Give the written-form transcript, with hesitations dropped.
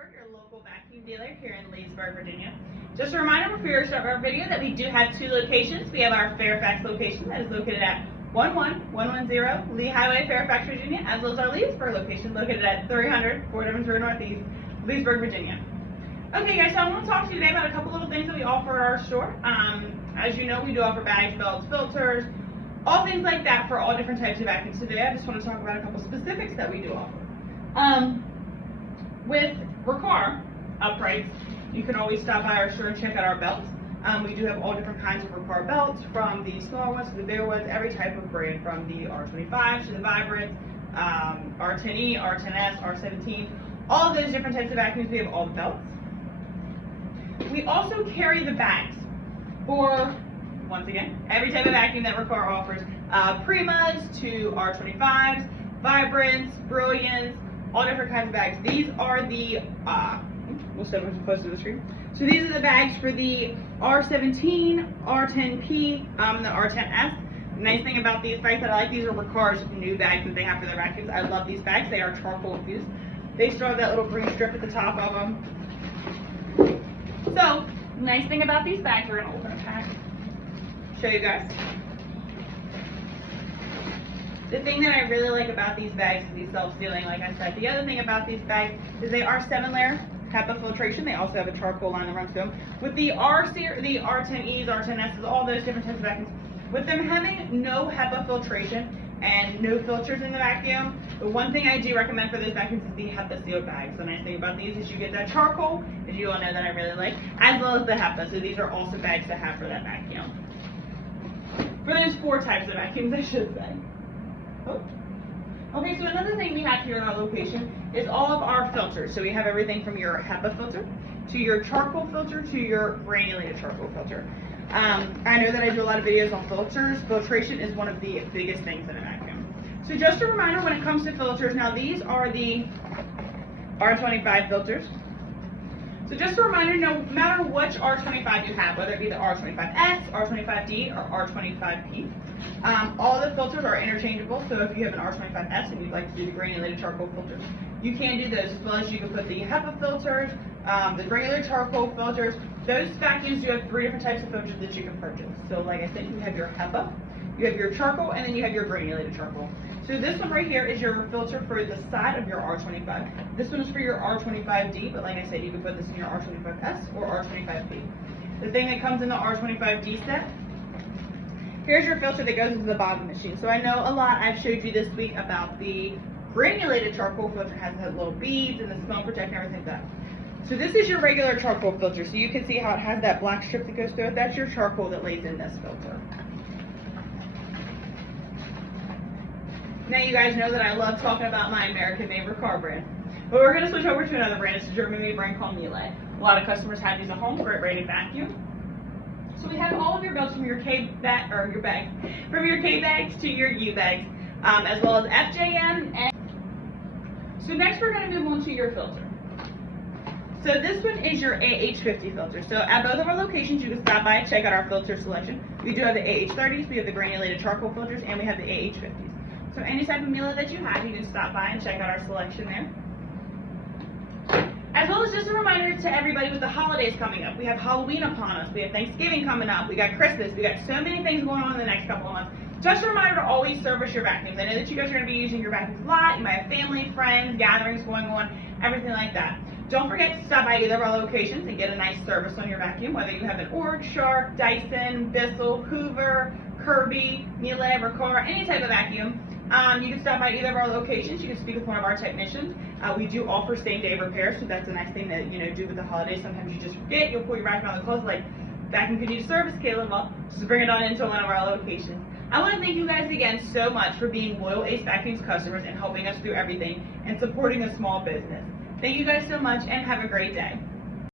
Leesburg, your local vacuum dealer here in Leesburg, Virginia. Just a reminder before we start our video that we do have two locations. We have our Fairfax location that is located at 11110 Lee Highway, Fairfax, Virginia, as well as our Leesburg location located at 300 470 Northeast, Leesburg, Virginia. Okay guys, so I want to talk to you today about a couple little things that we offer at our store. As you know, we do offer bags, belts, filters, all things like that for all different types of vacuums. Today I just want to talk about a couple specifics that we do offer. With Riccar uprights, you can always stop by our store and check out our belts. We do have all different kinds of Riccar belts, from the small ones to the bigger ones, every type of brand, from the R25 to the Vibrant, R10E, R10S, R17, all of those different types of vacuums. We have all the belts. We also carry the bags for, once again, every type of vacuum that Riccar offers. Primas to R25s, Vibrants, Brilliants, all different kinds of bags. These are the, we'll step close to the screen. So these are the bags for the R17, R10P, and the R10S. The nice thing about these bags that I like, these are Riccar's new bags that they have for their vacuums. I love these bags. They are charcoal infused. They still have that little green strip at the top of them. So, nice thing about these bags, we're going to open a pack, show you guys. The thing that I really like about these bags is these self-sealing, like I said. The other thing about these bags is they are 7-layer HEPA filtration. They also have a charcoal line that runs through them. With the R10Es, R10Ss, all those different types of vacuums, with them having no HEPA filtration and no filters in the vacuum, the one thing I do recommend for those vacuums is the HEPA sealed bags. The nice thing about these is you get that charcoal, as you all know that I really like, as well as the HEPA. So these are also bags to have for that vacuum. For those 4 types of vacuums, I should say. Oh. Okay, so another thing we have here in our location is all of our filters. So we have everything from your HEPA filter to your charcoal filter to your granulated charcoal filter. I know that I do a lot of videos on filters. Filtration is one of the biggest things in a vacuum. So just a reminder when it comes to filters, now these are the R25 filters. So just a reminder, no matter which R25 you have, whether it be the R25S, R25D, or R25P, all the filters are interchangeable. So if you have an R25S and you'd like to do the granulated charcoal filters, you can do those, as well as you can put the HEPA filters, the regular charcoal filters. Those vacuums, you have 3 different types of filters that you can purchase. So like I said, you have your HEPA, you have your charcoal, and then you have your granulated charcoal. So this one right here is your filter for the side of your R25. This one is for your R25D, but like I said, you can put this in your R25S or R25P. The thing that comes in the R25D set, here's your filter that goes into the bottom machine. So I know a lot, I've showed you this week about the granulated charcoal filter, has that little beads and the smell protector and everything like that. So this is your regular charcoal filter. So you can see how it has that black strip that goes through it. That's your charcoal that lays in this filter. Now you guys know that I love talking about my American-made Riccar brand. But we're going to switch over to another brand. It's a German-made brand called Miele. A lot of customers have these at home, great rated vacuum. So we have all of your belts from your K bag, or your bag, from your K bags to your U bags, as well as FJM. And so next we're going to move on to your filter. So this one is your AH50 filter. So at both of our locations, you can stop by and check out our filter selection. We do have the AH30s, we have the granulated charcoal filters, and we have the AH50s. So any type of Miele that you have, you can stop by and check out our selection there. As well as just a reminder to everybody with the holidays coming up. We have Halloween upon us, we have Thanksgiving coming up, we got Christmas, we got so many things going on in the next couple of months. Just a reminder to always service your vacuums. I know that you guys are going to be using your vacuums a lot. You might have family, friends, gatherings going on, everything like that. Don't forget to stop by either of our locations and get a nice service on your vacuum, whether you have an Org, Shark, Dyson, Bissell, Hoover, Kirby, Miele, Riccar, any type of vacuum. You can stop by either of our locations. You can speak with one of our technicians. We do offer same-day repairs, so that's a nice thing to do with the holidays. Sometimes you just forget, you'll pull your vacuum out of the closet like, vacuum could use service, Caleb. Well, just bring it on into one of our locations. I want to thank you guys again so much for being loyal AceVacuums customers and helping us through everything and supporting a small business. Thank you guys so much and have a great day.